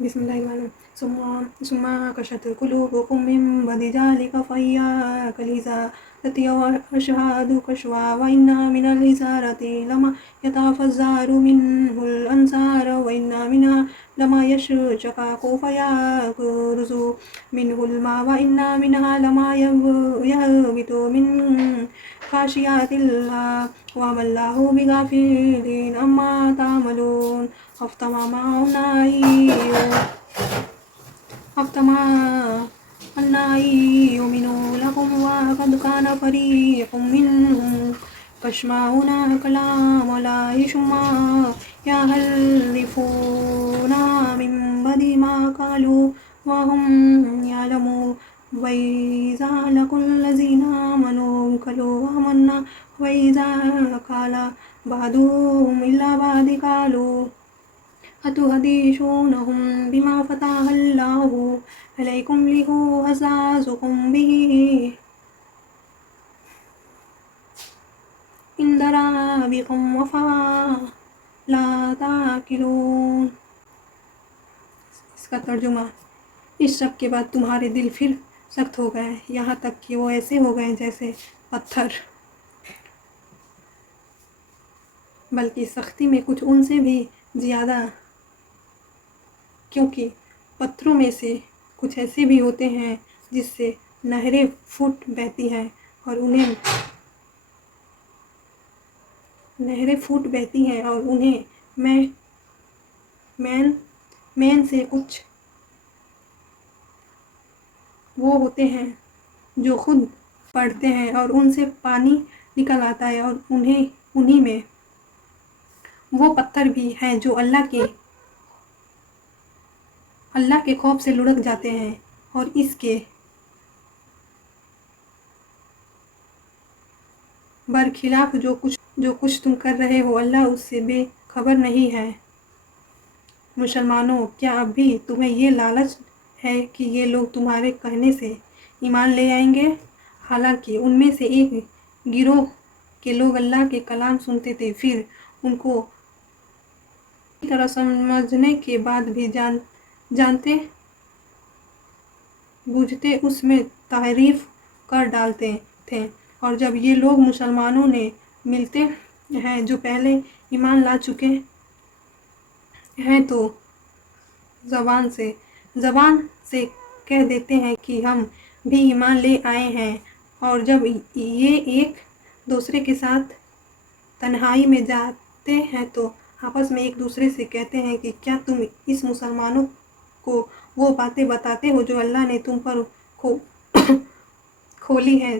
بسم الله الرحمن الرحيم ثم كشت قلوبكم من بعد ذلك فهي كالحجارة وأشد قسوة وإن من الحجارة لما يتفجر منه الأنهار وإن منها لما يشقق فيخرج منه الماء وإن منها لما يهبط من خشية الله وما الله بغافل عما تعملون أفتمعنا يؤمنوا لكم وقد كان فريق منهم يسمعون كلام الله ثم يحرفون من بعد ما قالوا وهم يعلمون وإذا لقوا الذين آمنوا قالوا آمنا وإذا قال بعضهم إلى بعض قالوا أتحدثونهم بما فتح الله عليكم ليحاجوكم به عند ربكم أفلا تعقلون۔ इसका तर्जुमा: इस सब के बाद तुम्हारे दिल फिर सख्त हो गए, यहाँ तक कि वो ऐसे हो गए जैसे पत्थर, बल्कि सख्ती में कुछ उनसे भी ज़्यादा, क्योंकि पत्थरों में से कुछ ऐसे भी होते हैं जिससे नहरें फूट बहती हैं और उन्हें मैन से कुछ वो होते हैं जो खुद पड़ते हैं और उनसे पानी निकल आता है और उन्हीं में वो पत्थर भी हैं जो अल्लाह के खौफ से लुढ़क जाते हैं और इसके बरखिलाफ जो कुछ तुम कर रहे हो अल्लाह उससे बेखबर नहीं है। मुसलमानों, क्या अब भी तुम्हें ये लालच है कि ये लोग तुम्हारे कहने से ईमान ले आएंगे? हालांकि उनमें से एक गिरोह के लोग अल्लाह के कलाम सुनते थे, फिर उनको तरह समझने के बाद भी जानते बूझते उसमें तारीफ कर डालते थे। और जब ये लोग मुसलमानों ने मिलते हैं जो पहले ईमान ला चुके हैं तो ज़बान से कह देते हैं कि हम भी ईमान ले आए हैं, और जब ये एक दूसरे के साथ तन्हाई में जाते हैं तो आपस में एक दूसरे से कहते हैं कि क्या तुम इस मुसलमानों को वो बातें बताते हो जो अल्लाह ने तुम पर खोली है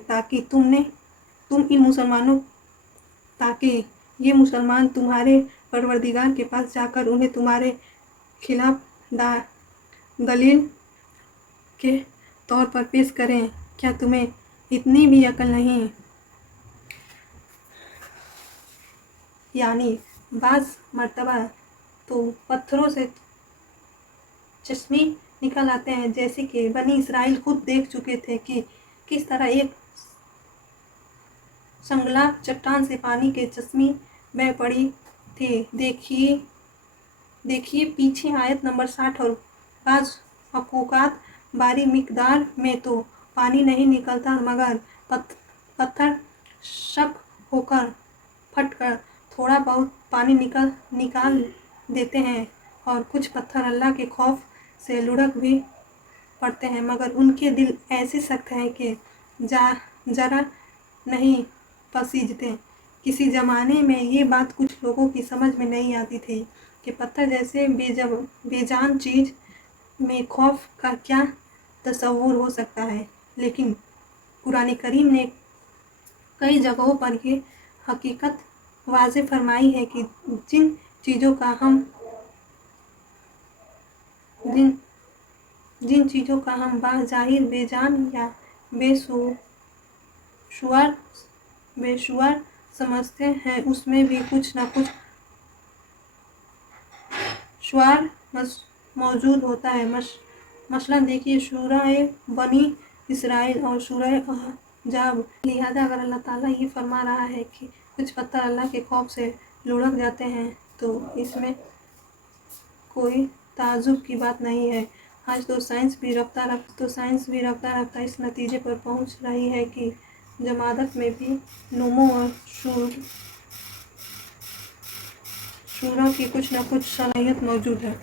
ताकि ये मुसलमान तुम्हारे परवरदिगार के पास जाकर उन्हें तुम्हारे खिलाफ दलील के तौर पर पेश करें। क्या तुम्हें इतनी भी अकल नहीं? यानी बाज़ मर्तबा तो पत्थरों से चश्मे निकल आते हैं, जैसे कि बनी इसराइल खुद देख चुके थे कि किस तरह एक संगला चट्टान से पानी के चश्मे बह पड़ी थी। देखिए पीछे आयत नंबर 60। और बाज़ औक़ात भारी मिक़दार में तो पानी नहीं निकलता मगर पत्थर शक होकर फटकर थोड़ा बहुत पानी निकाल देते हैं, और कुछ पत्थर अल्लाह के खौफ से लुढ़क भी पड़ते हैं मगर उनके दिल ऐसे सख्त हैं कि जरा नहीं पसीजते। किसी ज़माने में ये बात कुछ लोगों की समझ में नहीं आती थी कि पत्थर जैसे बेजान चीज़ में खौफ का क्या तसव्वुर हो सकता है, लेकिन कुरान करीम ने कई जगहों पर ये हकीकत वाज़े फरमाई है कि जिन चीज़ों का हम बाज़ाहिर बेजान या बेशुअर समझते हैं उसमें भी कुछ न कुछ शुअर मौजूद होता है। मसलन देखिए सूरह बनी इसराइल और सूरह अहज़ाब। लिहाजा अगर अल्लाह ताला ये फरमा रहा है कि कुछ पत्थर अल्लाह के खौफ से लुढ़क जाते हैं तो इसमें कोई تعجب کی بات نہیں ہے۔ آج تو سائنس بھی رفتہ اس نتیجے پر پہنچ رہی ہے کہ جمادات میں بھی نمو اور شعور کی کچھ نہ کچھ صلاحیت موجود ہے۔